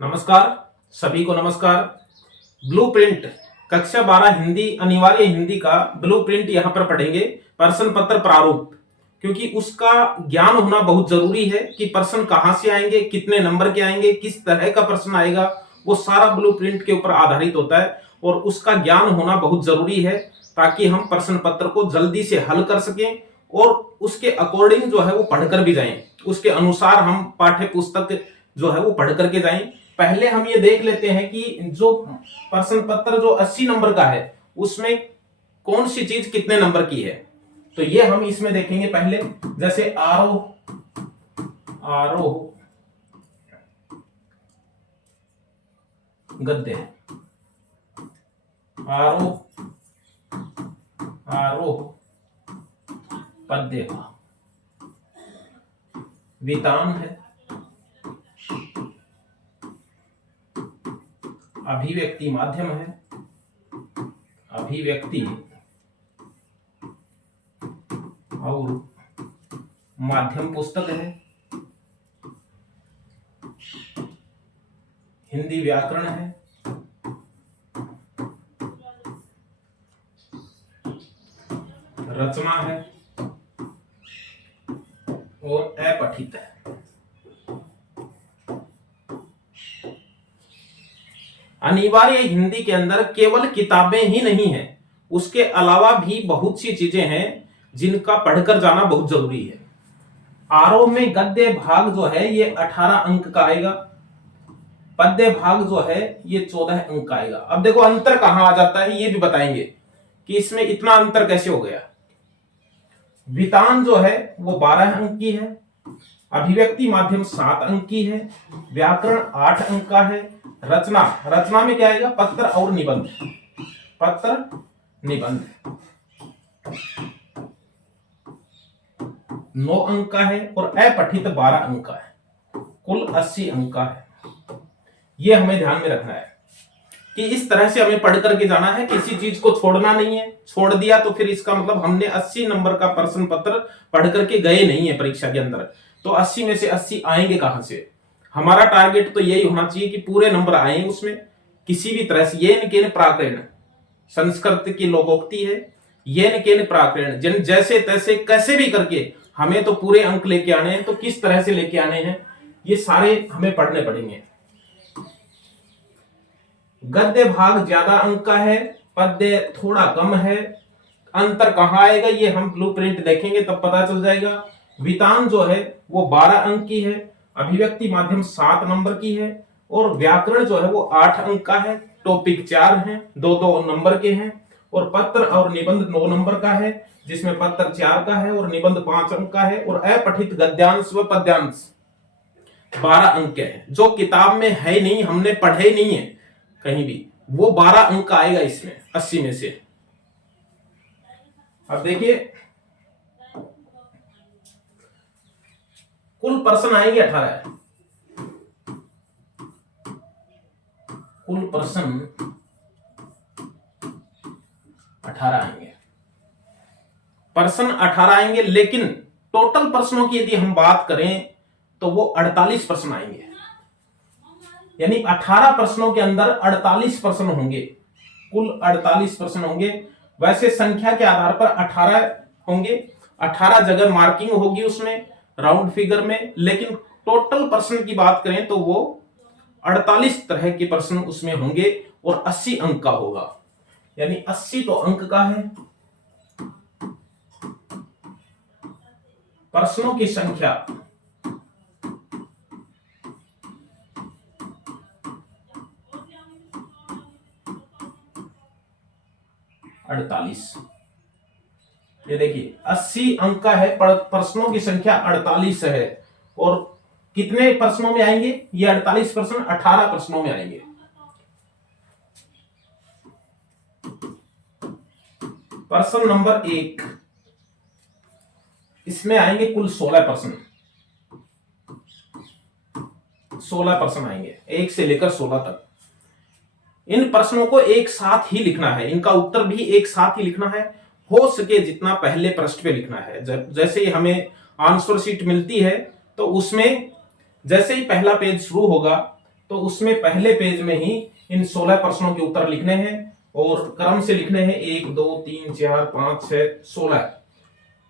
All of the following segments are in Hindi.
नमस्कार, सभी को नमस्कार। ब्लूप्रिंट कक्षा 12 हिंदी अनिवार्य हिंदी का ब्लूप्रिंट यहाँ पर पढ़ेंगे। प्रश्न पत्र प्रारूप, क्योंकि उसका ज्ञान होना बहुत जरूरी है कि प्रश्न कहाँ से आएंगे, कितने नंबर के आएंगे, किस तरह का प्रश्न आएगा, वो सारा ब्लूप्रिंट के ऊपर आधारित होता है और उसका ज्ञान होना बहुत जरूरी है ताकि हम प्रश्न पत्र को जल्दी से हल कर सकें और उसके अकॉर्डिंग जो है वो पढ़कर भी जाएं, उसके अनुसार हम पाठ्य पुस्तक जो है वो पढ़ करके जाएं। पहले हम ये देख लेते हैं कि जो प्रश्न पत्र जो 80 नंबर का है उसमें कौन सी चीज कितने नंबर की है, तो ये हम इसमें देखेंगे। पहले जैसे आरोह आरोह गद्य, आरोह आरोह पद्य, वितान है, अभिव्यक्ति माध्यम है, अभिव्यक्ति और माध्यम पुस्तक है, हिंदी व्याकरण है, रचना है और अपठित है। अनिवार्य हिंदी के अंदर केवल किताबें ही नहीं हैं, उसके अलावा भी बहुत सी चीजें हैं जिनका पढ़कर जाना बहुत जरूरी है। आरोह में गद्य भाग जो है ये 18 अंक का आएगा, पद्य भाग जो है ये 14 अंक का आएगा। अब देखो अंतर कहां आ जाता है ये भी बताएंगे कि इसमें इतना अंतर कैसे हो गया। वितान जो है वो 12 अंक की है, अभिव्यक्ति माध्यम 7 अंक की है, व्याकरण 8 अंक का है, रचना में क्या आएगा, पत्र और निबंध, पत्र निबंध 9 अंक का है और अपठित 12 अंक का है, कुल 80 अंक का है। ये हमें ध्यान में रखना है कि इस तरह से हमें पढ़ करके जाना है, किसी चीज को छोड़ना नहीं है। छोड़ दिया तो फिर इसका मतलब हमने 80 नंबर का प्रश्न पत्र पढ़ करके गए नहीं है परीक्षा के अंदर, तो 80 में से 80 आएंगे कहां से। हमारा टारगेट तो यही होना चाहिए कि पूरे नंबर आए उसमें, किसी भी तरह से। येन केन प्राकरण, संस्कृत की लोकोक्ति है, येन केन प्राकरण, जिन जैसे तैसे कैसे भी करके हमें तो पूरे अंक लेके आने हैं। तो किस तरह से लेके आने हैं ये सारे हमें पढ़ने पड़ेंगे। गद्य भाग ज्यादा अंक का है, पद्य थोड़ा कम है। अंतर कहां आएगा ये हम ब्लूप्रिंट देखेंगे तब पता चल जाएगा। वितान जो है वो 12 अंक की है, अभिव्यक्ति माध्यम 7 नंबर की है और व्याकरण जो है वो 8 अंक का है। टॉपिक 4 हैं, 2-2 नंबर के हैं और पत्र और निबंध 9 नंबर का है, जिसमें पत्र 4 का है और निबंध 5 अंक का है और अपठित गद्यांश व पद्यांश 12 अंक के हैं। जो किताब में है नहीं, हमने पढ़े नहीं है कहीं भी, वो 12 अंक का आएगा इसमें 80 में से। अब देखिए कुल प्रश्न आएंगे 18, कुल प्रश्न 18 आएंगे, प्रश्न 18 आएंगे। लेकिन टोटल प्रश्नों की यदि हम बात करें तो वो 48 प्रश्न आएंगे, यानी 18 प्रश्नों के अंदर 48 प्रश्न होंगे, कुल 48 प्रश्न होंगे। वैसे संख्या के आधार पर 18 होंगे, 18 जगह मार्किंग होगी उसमें राउंड फिगर में, लेकिन टोटल प्रश्न की बात करें तो वो 48 तरह के प्रश्न उसमें होंगे और 80 अंक का होगा, यानी 80 तो अंक का है। प्रश्नों की संख्या 48, ये देखिए 80 अंक का है, प्रश्नों की संख्या 48 है। और कितने प्रश्नों में आएंगे ये 48 प्रश्न? 18 प्रश्नों में आएंगे। प्रश्न नंबर 1, इसमें आएंगे कुल 16 प्रश्न, 16 प्रश्न आएंगे 1 से लेकर 16 तक। इन प्रश्नों को एक साथ ही लिखना है, इनका उत्तर भी एक साथ ही लिखना है, हो सके जितना पहले पृष्ठ पे लिखना है। जैसे ही हमें आंसर शीट मिलती है तो उसमें जैसे ही पहला पेज शुरू होगा तो उसमें पहले पेज में ही इन 16 प्रश्नों के उत्तर लिखने हैं और क्रम से लिखने हैं, 1 2 3 4 5 6 16।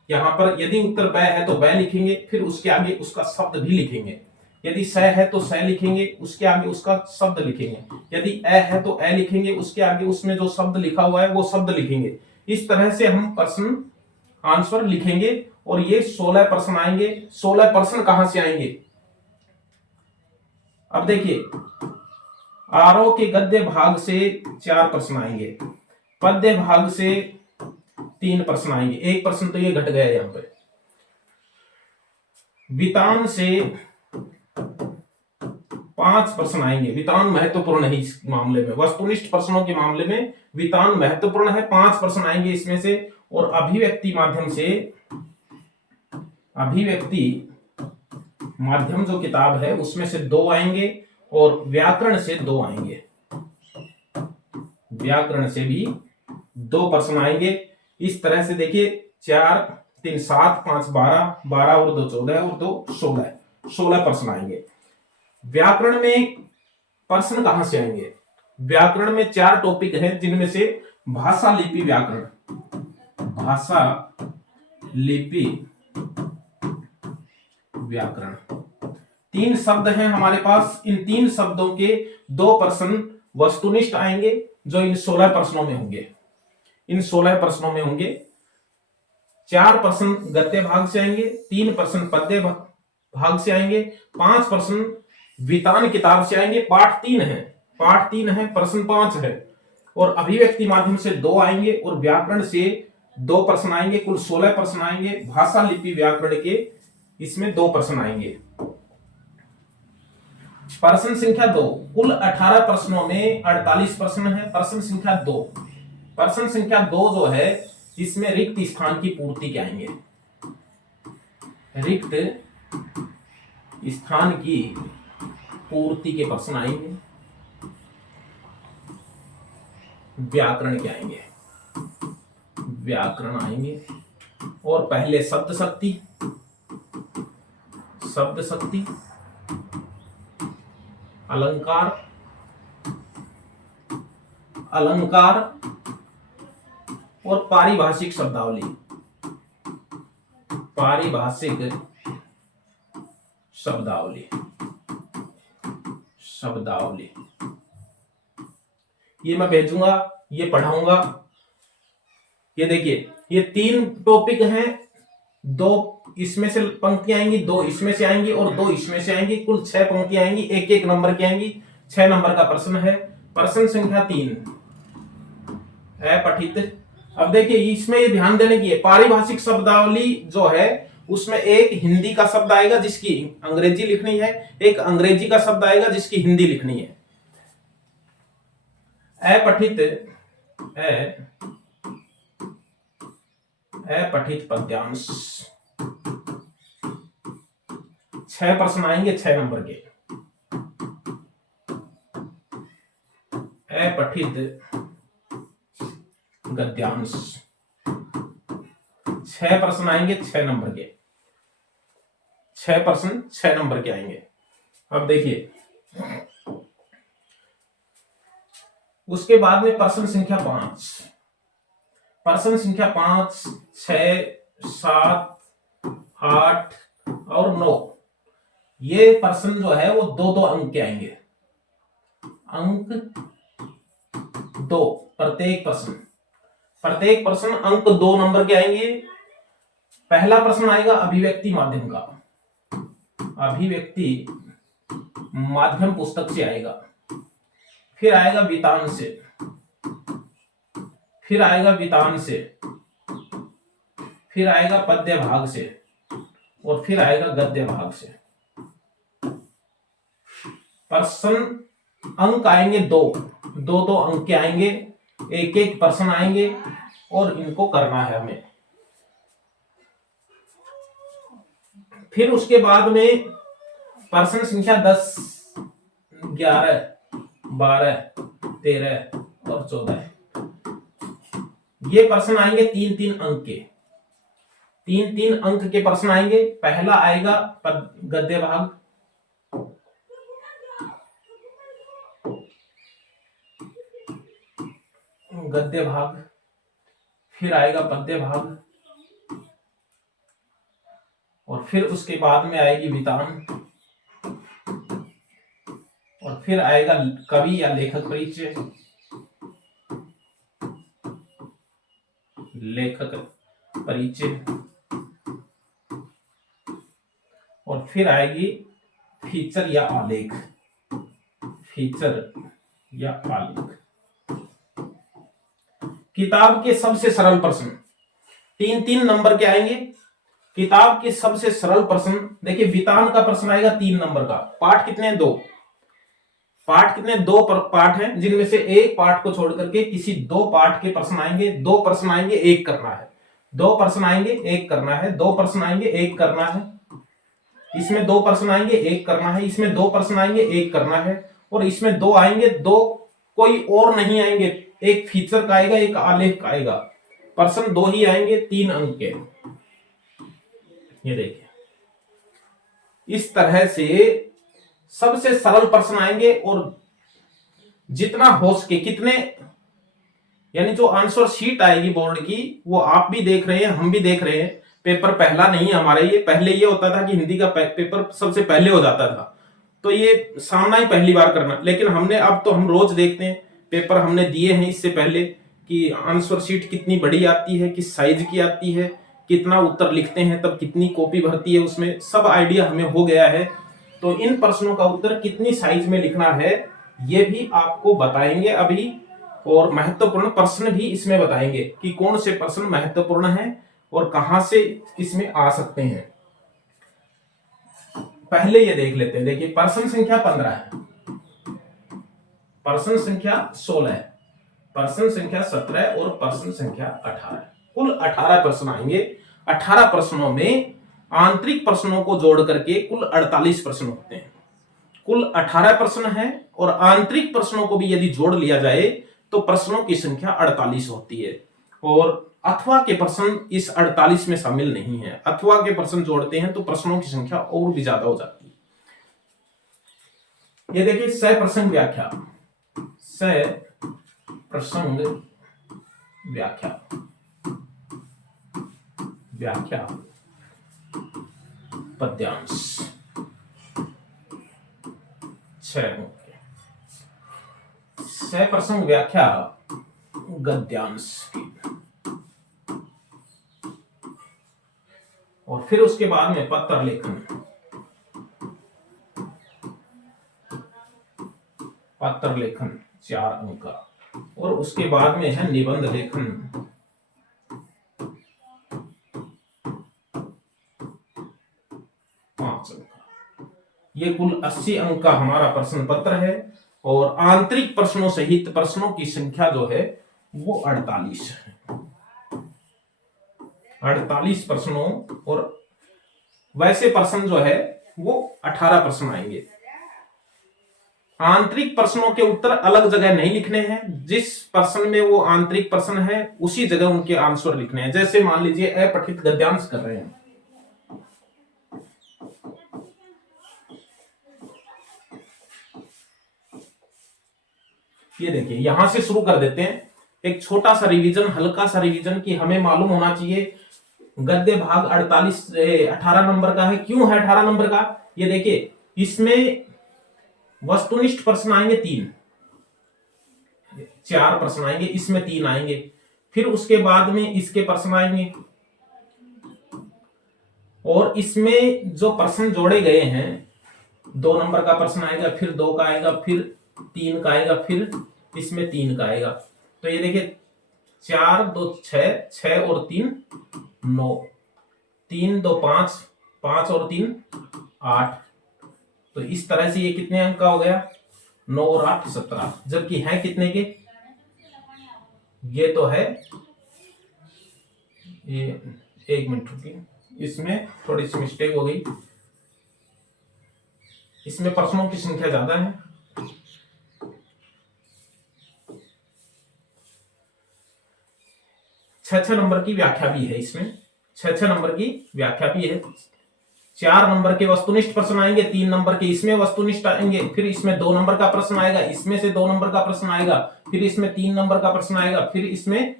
यहां पर यदि उत्तर बै है तो बै लिखेंगे, फिर उसके आगे उसका शब्द भी लिखेंगे। यदि स है तो स लिखेंगे, उसके आगे उसका शब्द लिखेंगे। यदि ए है तो ए लिखेंगे, उसके आगे उसमें जो शब्द लिखा हुआ है वो शब्द लिखेंगे। इस तरह से हम प्रश्न आंसर लिखेंगे और ये 16 प्रश्न आएंगे। 16 प्रश्न कहां से आएंगे? अब देखिए, आरोह के गद्य भाग से 4 प्रश्न आएंगे, पद्य भाग से 3 प्रश्न आएंगे। एक प्रश्न तो ये घट गया यहां पे। वितान से 5 प्रश्न आएंगे। वितान महत्वपूर्ण है इस मामले में, वस्तुनिष्ठ प्रश्नों के मामले में वितान महत्वपूर्ण है। 5 प्रश्न आएंगे इसमें से। और अभिव्यक्ति माध्यम से, अभिव्यक्ति माध्यम जो किताब है उसमें से 2 आएंगे और व्याकरण से 2 आएंगे। व्याकरण से भी 2 प्रश्न आएंगे। इस तरह से देखिए, 4 3 7 5 12, 12 और 2 14 और 2 16, 16 प्रश्न आएंगे। व्याकरण में प्रश्न कहां से आएंगे? व्याकरण में 4 टॉपिक हैं, जिनमें से भाषा लिपि व्याकरण, भाषा लिपि व्याकरण 3 शब्द हैं हमारे पास। इन 3 शब्दों के 2 प्रश्न वस्तुनिष्ठ आएंगे जो इन 16 प्रश्नों में होंगे। इन 16 प्रश्नों में होंगे। 4 प्रश्न गद्य भाग से आएंगे, 3 प्रश्न पद्य भाग से आएंगे, 5 प्रश्न वितान किताब से आएंगे। पाठ 3 है, पाठ 3 है, प्रश्न 5 है। और अभिव्यक्ति माध्यम से 2 आएंगे और व्याकरण से 2 प्रश्न आएंगे। कुल 16 प्रश्न आएंगे। भाषा लिपि व्याकरण के इसमें 2 प्रश्न आएंगे। प्रश्न संख्या 2, कुल 18 प्रश्नों में 48 प्रश्न है। प्रश्न संख्या 2, प्रश्न संख्या 2 जो है इसमें रिक्त स्थान की पूर्ति के आएंगे। रिक्त स्थान की पूर्ति के प्रश्न आएंगे। व्याकरण के आएंगे, व्याकरण आएंगे। और पहले शब्द शक्ति, शब्द शक्ति, अलंकार, अलंकार और पारिभाषिक शब्दावली, पारिभाषिक शब्दावली, शब्दावली। ये मैं भेजूंगा, ये पढ़ाऊंगा। ये देखिए, ये 3 टॉपिक हैं। 2 इसमें से पंक्तियां आएंगी, 2 इसमें से आएंगी और 2 इसमें से आएंगी। कुल 6 पंक्तियां आएंगी, 1-1 नंबर की आएंगी। 6 नंबर का प्रश्न है। प्रश्न संख्या 3, अपठित। अब देखिए, इसमें ये ध्यान देने की है, पारिभाषिक शब्दावली जो है उसमें एक हिंदी का शब्द आएगा जिसकी अंग्रेजी लिखनी है, एक अंग्रेजी का शब्द आएगा जिसकी हिंदी लिखनी है। अपठित, अपठित पद्यांश 6 प्रश्न आएंगे, 6 नंबर के। अपठित गद्यांश 6 प्रश्न आएंगे, 6 नंबर के। 6 प्रश्न 6 नंबर के आएंगे। अब देखिए, उसके बाद में प्रश्न संख्या 5, प्रश्न संख्या 5, 6, 7, 8 और 9, ये प्रश्न जो है वो 2-2 अंक के आएंगे। अंक 2 प्रत्येक प्रश्न, प्रत्येक प्रश्न अंक 2 नंबर के आएंगे। पहला प्रश्न आएगा अभिव्यक्ति माध्यम का, अभिव्यक्ति माध्यम पुस्तक से आएगा। फिर आएगा वितान से, फिर आएगा वितान से, फिर आएगा पद्य भाग से और फिर आएगा गद्य भाग से। प्रश्न अंक आएंगे 2-2 अंक के आएंगे। 1-1 प्रश्न आएंगे और इनको करना है हमें। फिर उसके बाद में प्रश्न संख्या 10, 11, 12, 13 और 14, ये प्रश्न आएंगे 3-3 अंक के। 3-3 अंक के प्रश्न आएंगे। पहला आएगा गद्य भाग, गद्य भाग, फिर आएगा पद्य भाग, और फिर उसके बाद में आएगी वितान, और फिर आएगा कवि या लेखक परिचय, लेखक परिचय, और फिर आएगी फीचर या आलेख, फीचर या आलेख। किताब के सबसे सरल प्रश्न 3-3 नंबर के आएंगे। किताब के सबसे सरल प्रश्न देखिए, वितान का प्रश्न आएगा 3 नंबर का। पाठ कितने हैं? 2 पाठ। कितने? 2 पाठ हैं, जिनमें से एक पाठ को छोड़ करके किसी 2 पाठ के प्रश्न आएंगे। 2 प्रश्न आएंगे, 1 करना है। 2 प्रश्न आएंगे, 1 करना है। 2 प्रश्न आएंगे, 1 करना है। इसमें 2 प्रश्न आएंगे, 1 करना है। इसमें 2 प्रश्न आएंगे, 1 करना है। और इसमें 2 आएंगे, 2 कोई और नहीं आएंगे। एक फीचर का आएगा, एक आलेख का आएगा। प्रश्न 2 ही आएंगे, 3 अंक के। ये देखिए, इस तरह से सबसे सरल प्रश्न आएंगे, और जितना हो सके कितने, यानी जो आंसर शीट आएगी बोर्ड की, वो आप भी देख रहे हैं, हम भी देख रहे हैं। पेपर पहला नहीं है हमारा ये। पहले ये होता था कि हिंदी का पेपर सबसे पहले हो जाता था, तो ये सामना ही पहली बार करना। लेकिन हमने अब तो हम रोज देखते हैं, पेपर हमने दिए हैं इससे पहले, कि आंसर शीट कितनी बड़ी आती है, किस साइज की आती है, कितना उत्तर लिखते हैं, तब कितनी कॉपी भरती है, उसमें सब आइडिया हमें हो गया है। तो इन प्रश्नों का उत्तर कितनी साइज में लिखना है, ये भी आपको बताएंगे अभी। और महत्वपूर्ण प्रश्न भी इसमें बताएंगे कि कौन से प्रश्न महत्वपूर्ण हैं और कहां से इसमें आ सकते हैं। पहले ये देख लेते हैं। देखिए, प्रश्न संख्या 15 है, प्रश्न संख्या 16 है, प्रश्न संख्या 17 और प्रश्न संख्या 18। कुल 18 प्रश्न आएंगे। 18 प्रश्नों में आंतरिक प्रश्नों को जोड़ करके कुल 48 प्रश्न होते हैं। कुल 18 प्रश्न हैं, और आंतरिक प्रश्नों को भी यदि जोड़ लिया जाए तो प्रश्नों की संख्या 48 होती है। और अथवा के प्रश्न इस 48 में शामिल नहीं है। अथवा के प्रश्न जोड़ते हैं तो प्रश्नों की संख्या और भी ज्यादा हो जाती है। ये देखिए, सप्रसंग व्याख्या, सप्रसंग व्याख्या, व्याख्या पद्यांश 6। सप्रसंग व्याख्या गद्यांश की, और फिर उसके बाद में पत्र लेखन, पत्र लेखन 4 अंक का, और उसके बाद में है निबंध लेखन 5 अंक का। ये कुल 80 अंक का हमारा प्रश्न पत्र है। और आंतरिक प्रश्नों सहित प्रश्नों की संख्या जो है वो 48 है। 48 प्रश्नों, और वैसे प्रश्न जो है वो 18 प्रश्न आएंगे। आंतरिक प्रश्नों के उत्तर अलग जगह नहीं लिखने हैं। जिस प्रश्न में वो आंतरिक प्रश्न है उसी जगह उनके आंसर लिखने हैं। जैसे मान लीजिए अपठित गद्यांश कर रहे हैं, ये देखिए, यहां से शुरू कर देते हैं। एक छोटा सा रिवीजन, हल्का सा रिवीजन, कि हमें मालूम होना चाहिए गद्य भाग 18 नंबर का है। क्यों है 18 नंबर का? ये देखिए, इसमें वस्तुनिष्ठ प्रश्न आएंगे 3, 4 प्रश्न आएंगे, इसमें 3 आएंगे। फिर उसके बाद में इसके प्रश्न आएंगे, और इसमें जो प्रश्न जोड़े गए हैं, 2 नंबर का प्रश्न आएगा, फिर 2 का आएगा, फिर 3 का आएगा, फिर इसमें 3 का आएगा। तो ये देखिए, 4 2 6, 6 और 3 9, 3 2 5, 5 और 3 8। तो इस तरह से ये कितने अंक का हो गया? 9 और 8 17। जबकि है कितने के? ये तो है, ये 1 मिनट रुकिए, इसमें थोड़ी सी मिस्टेक हो गई। इसमें प्रश्नों की संख्या ज्यादा है। 6 नंबर की व्याख्या भी है इसमें, 6 नंबर की व्याख्या भी है। 4 नंबर के वस्तुनिष्ठ प्रश्न आएंगे, 3 नंबर के इसमें वस्तुनिष्ठ आएंगे, फिर इसमें 2 नंबर का प्रश्न आएगा, इसमें से 2 नंबर का प्रश्न आएगा, फिर इसमें 3 नंबर का प्रश्न आएगा, फिर इसमें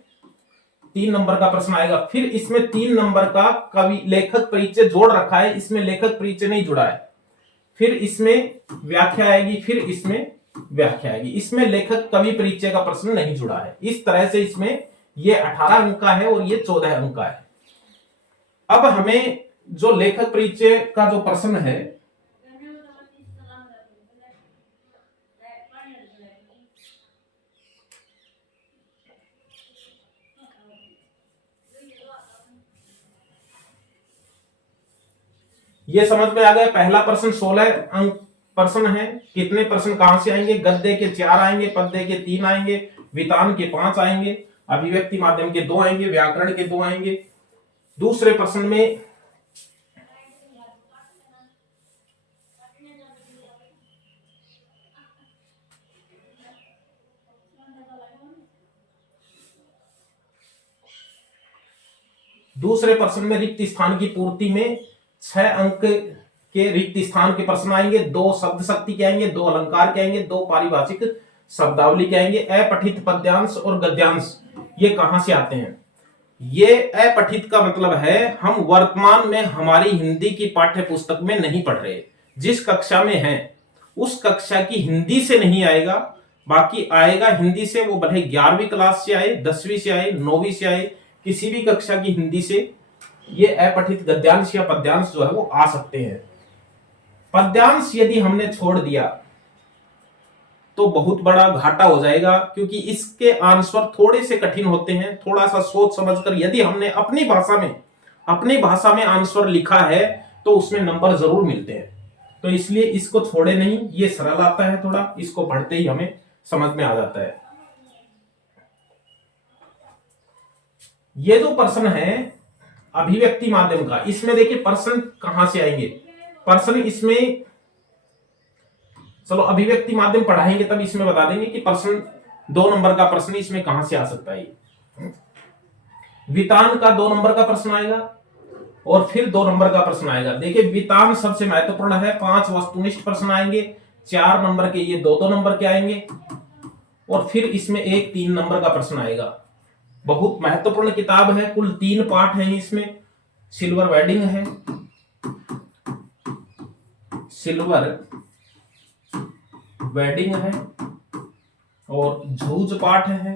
3 नंबर का प्रश्न आएगा, फिर इसमें 3 नंबर का कवि लेखक परिचय जोड़ रखा है, इसमें लेखक परिचय नहीं जुड़ा है, फिर इसमें व्याख्या आएगी, फिर इसमें व्याख्या आएगी, इसमें लेखक कवि परिचय का प्रश्न नहीं जुड़ा है। इस तरह से इसमें ये 18 अंक का है और ये 14 अंक का है। अब हमें जो लेखक परिचय का जो प्रश्न है, ये समझ में आ गया। पहला प्रश्न 16 अंक प्रश्न है। कितने प्रश्न कहां से आएंगे? गद्य के 4 आएंगे, पद्य के 3 आएंगे, वितान के 5 आएंगे, अभिव्यक्ति माध्यम के 2 आएंगे, व्याकरण के 2 आएंगे। दूसरे प्रश्न में रिक्त स्थान की पूर्ति में 6 अंक के रिक्त स्थान के प्रश्न आएंगे। 2 शब्द शक्ति के आएंगे, 2 अलंकार के आएंगे, 2 पारिभाषिक शब्दावली के आएंगे। अपठित पद्यांश और गद्यांश ये कहां से आते हैं? ये अपठित का मतलब है हम वर्तमान में हमारी हिंदी की पाठ्य पुस्तक में नहीं पढ़ रहे, जिस कक्षा में हैं उस कक्षा की हिंदी से नहीं आएगा, बाकी आएगा हिंदी से, वो भले 11वीं क्लास से आए, 10वीं से आए, 9वीं से आए, किसी भी कक्षा की हिंदी से ये अपठित गद्यांश या पद्यांश जो है वो आ सकते हैं। पद्यांश यदि हमने छोड़ दिया तो बहुत बड़ा घाटा हो जाएगा, क्योंकि इसके आंसर थोड़े से कठिन होते हैं। थोड़ा सा सोच समझकर यदि हमने अपनी भाषा में आंसर लिखा है तो उसमें नंबर जरूर मिलते हैं। तो इसलिए इसको छोड़े नहीं, ये सरल आता है थोड़ा, इसको पढ़ते ही हमें समझ में आ जाता है। ये जो प्रश्न है अभिव्यक्ति माध्यम का, इसमें देखिए प्रश्न कहां से आएंगे। प्रश्न इसमें, चलो अभिव्यक्ति माध्यम पढ़ाएंगे तब इसमें बता देंगे कि प्रश्न 2 नंबर का प्रश्न इसमें कहां से आ सकता है। वितान का 2 नंबर का प्रश्न आएगा और फिर 2 नंबर का प्रश्न आएगा। देखिए वितान सबसे महत्वपूर्ण है। 5 वस्तुनिष्ठ प्रश्न आएंगे, 4 नंबर के, ये 2 नंबर के आएंगे, और फिर इसमें एक 3 नंबर का प्रश्न आएगा। बहुत महत्वपूर्ण किताब है। कुल 3 पाठ हैं इसमें। सिल्वर वेडिंग है, सिल्वर वेडिंग है, और झूझ पाठ है,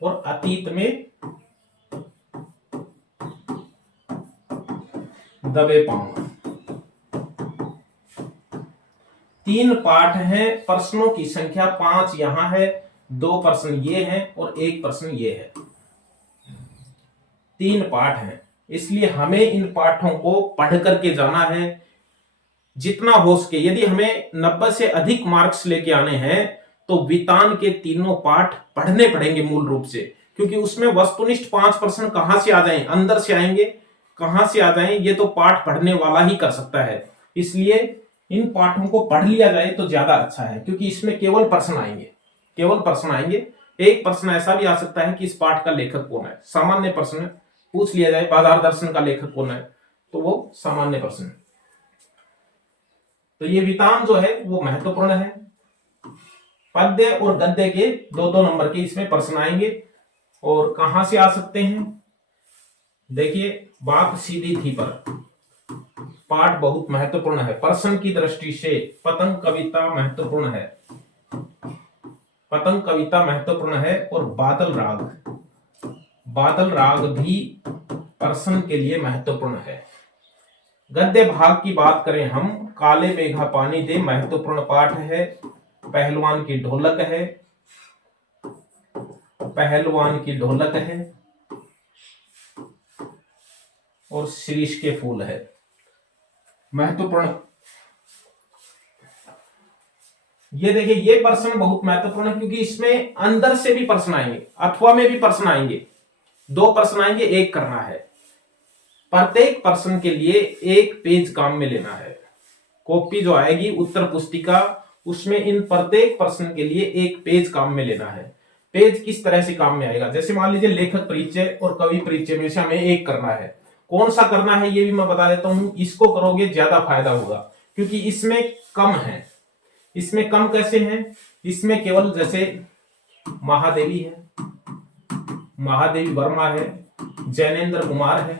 और अतीत में दबे पांव। 3 पाठ हैं। प्रश्नों की संख्या 5 यहां है, 2 प्रश्न ये हैं और 1 प्रश्न ये है। 3 पाठ हैं, इसलिए हमें इन पाठों को पढ़ करके जाना है जितना हो सके। यदि हमें 90 से अधिक मार्क्स लेके आने हैं तो वितान के तीनों पाठ पढ़ने पड़ेंगे मूल रूप से, क्योंकि उसमें वस्तुनिष्ठ 5 प्रश्न कहां से आ जाएं, अंदर से आएंगे, कहां से आ जाएं ये तो पाठ पढ़ने वाला ही कर सकता है। इसलिए इन पाठों को पढ़ लिया जाए तो ज्यादा अच्छा है, क्योंकि इसमें केवल प्रश्न आएंगे, केवल प्रश्न आएंगे। एक प्रश्न ऐसा भी आ सकता है कि इस पाठ का लेखक कौन है, सामान्य प्रश्न पूछ लिया जाए, बाजार दर्शन का लेखक कौन है, तो वो सामान्य प्रश्न। तो ये वितान जो है वो महत्वपूर्ण है। पद्य और गद्य के 2-2 नंबर के इसमें प्रश्न आएंगे। और कहां से आ सकते हैं? देखिए बात सीधी थी पर पाठ बहुत महत्वपूर्ण है। प्रश्न की दृष्टि से पतंग कविता महत्वपूर्ण है, पतंग कविता महत्वपूर्ण है, और बादल राग भी प्रश्न के लिए महत्वपूर्ण है। गद्य भाग की बात करें हम, काले मेघा पानी दे महत्वपूर्ण पाठ है। पहलवान की ढोलक है, पहलवान की ढोलक है, और शीश के फूल है महत्वपूर्ण। ये देखिए ये प्रश्न बहुत महत्वपूर्ण है, क्योंकि इसमें अंदर से भी प्रश्न आएंगे, अथवा में भी प्रश्न आएंगे। 2 प्रश्न आएंगे, एक करना है। प्रत्येक प्रश्न के लिए 1 पेज काम में लेना है। कॉपी जो आएगी उत्तर पुस्तिका, उसमें इन प्रत्येक प्रश्न के लिए 1 पेज काम में लेना है। पेज किस तरह से काम में आएगा? जैसे मान लीजिए लेखक परिचय और कवि परिचय में से हमें 1 करना है, कौन सा करना है ये भी मैं बता देता हूं। इसको करोगे ज्यादा फायदा होगा, क्योंकि इसमें कम है। इसमें कम कैसे हैं? इसमें केवल जैसे महादेवी है, महादेवी वर्मा है, जैनेन्द्र कुमार है,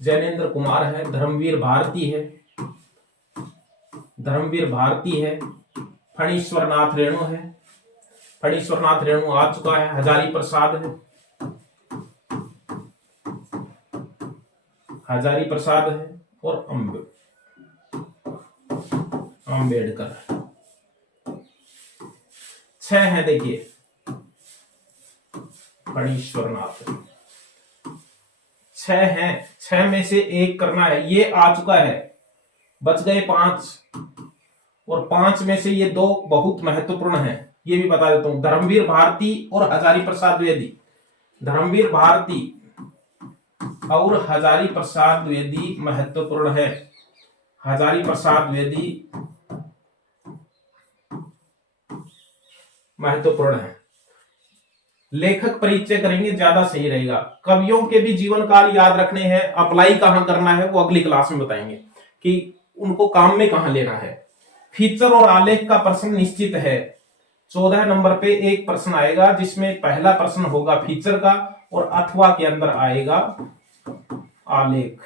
जैनेन्द्र कुमार है, धर्मवीर भारती है, धर्मवीर भारती है, फणीश्वर नाथ रेणु है, फणीश्वर नाथ रेणु आ चुका है, हजारी प्रसाद है, हजारी प्रसाद है, और अम्बेडकर। 6 है, देखिए फणीश्वर नाथ 6 हैं। 6 में से एक करना है, ये आ चुका है, बच गए 5, और 5 में से ये 2 बहुत महत्वपूर्ण हैं, ये भी बता देता हूं। धर्मवीर भारती और हजारी प्रसाद द्विवेदी, धर्मवीर भारती और हजारी प्रसाद द्विवेदी महत्वपूर्ण है। हजारी प्रसाद द्विवेदी महत्वपूर्ण है। लेखक परिचय करेंगे, ज्यादा सही रहेगा। कवियों के भी जीवन काल याद रखने हैं, अप्लाई कहां करना है वो अगली क्लास में बताएंगे कि उनको काम में कहां लेना है। फीचर और आलेख का प्रश्न निश्चित है। 14 नंबर पे एक प्रश्न आएगा, जिसमें पहला प्रश्न होगा फीचर का और अथवा के अंदर आएगा आलेख,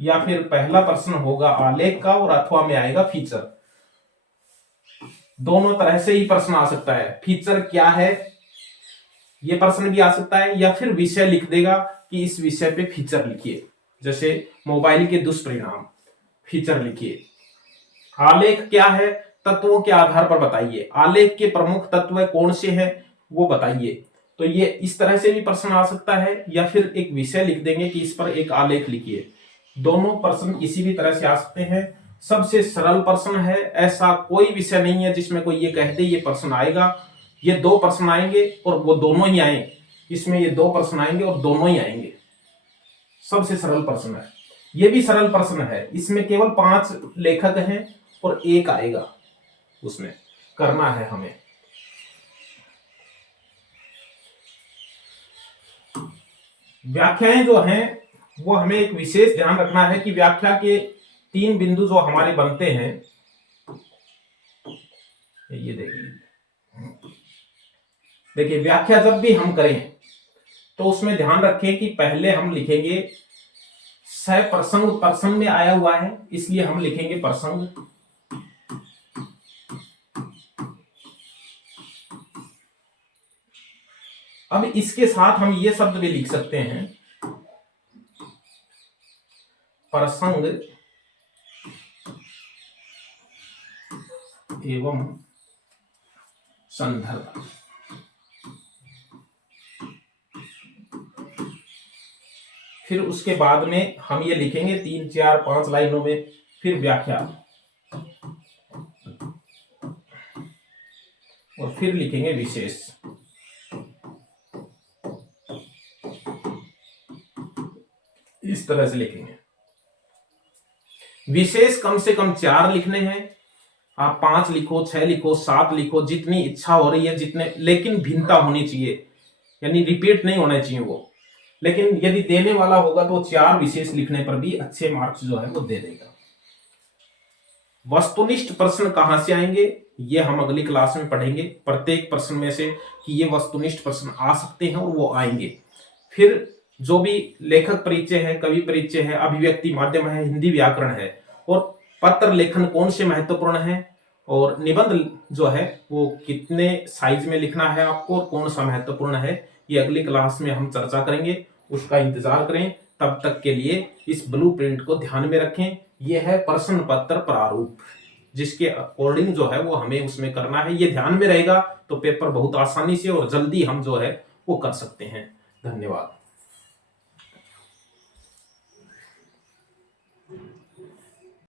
या फिर पहला प्रश्न होगा आलेख का और अथवा में आएगा फीचर। दोनों तरह से ही प्रश्न आ सकता है। फीचर क्या है ये प्रश्न भी आ सकता है, या फिर विषय लिख देगा कि इस विषय पे फीचर लिखिए, जैसे मोबाइल के दुष्परिणाम, फीचर लिखिए। आलेख क्या है? तत्वों के आधार पर बताइए। आलेख के प्रमुख तत्व कौन से हैं वो बताइए। तो ये इस तरह से भी प्रश्न आ सकता है, या फिर एक विषय लिख देंगे कि इस पर एक आलेख लिखिए। दोनों प्रश्न किसी भी तरह से आ सकते हैं। सबसे सरल प्रश्न है, ऐसा कोई विषय नहीं है जिसमें कोई ये कहते ये प्रश्न आएगा। ये 2 प्रश्न आएंगे और वो दोनों ही आए, इसमें ये 2 प्रश्न आएंगे और दोनों ही आएंगे। सबसे सरल प्रश्न है, ये भी सरल प्रश्न है। इसमें केवल 5 लेखक हैं और एक आएगा, उसमें करना है हमें। व्याख्याएं जो हैं वो हमें एक विशेष ध्यान रखना है कि व्याख्या के 3 बिंदु जो हमारे बनते हैं, ये देखिए व्याख्या जब भी हम करें तो उसमें ध्यान रखें कि पहले हम लिखेंगे प्रसंग, प्रसंग में आया हुआ है इसलिए हम लिखेंगे प्रसंग। अब इसके साथ हम ये शब्द भी लिख सकते हैं, प्रसंग एवं संदर्भ। फिर उसके बाद में हम ये लिखेंगे 3, 4, 5 लाइनों में, फिर व्याख्या, और फिर लिखेंगे विशेष। इस तरह से लिखेंगे। विशेष कम से कम 4 लिखने हैं। आप 5 लिखो, 6 लिखो, 7 लिखो, जितनी इच्छा हो रही है जितने, लेकिन भिन्नता होनी चाहिए, यानी रिपीट नहीं होना चाहिए वो। लेकिन यदि देने वाला होगा तो 4 विशेष लिखने पर भी अच्छे मार्क्स जो है वो दे देगा। वस्तुनिष्ठ प्रश्न कहां से आएंगे ये हम अगली क्लास में पढ़ेंगे, प्रत्येक प्रश्न में से कि ये वस्तुनिष्ठ प्रश्न आ सकते हैं और वो आएंगे। फिर जो भी लेखक परिचय है, कवि परिचय है, अभिव्यक्ति माध्यम है, हिंदी व्याकरण है, और पत्र लेखन कौन से महत्वपूर्ण है, और निबंध जो है वो कितने साइज में लिखना है आपको और कौन सा महत्वपूर्ण है, ये अगली क्लास में हम चर्चा करेंगे। उसका इंतजार करें। तब तक के लिए इस ब्लूप्रिंट को ध्यान में रखें। यह है प्रश्न पत्र प्रारूप, जिसके अकॉर्डिंग जो है वो हमें उसमें करना है। ये ध्यान में रहेगा तो पेपर बहुत आसानी से और जल्दी हम जो है वो कर सकते हैं। धन्यवाद।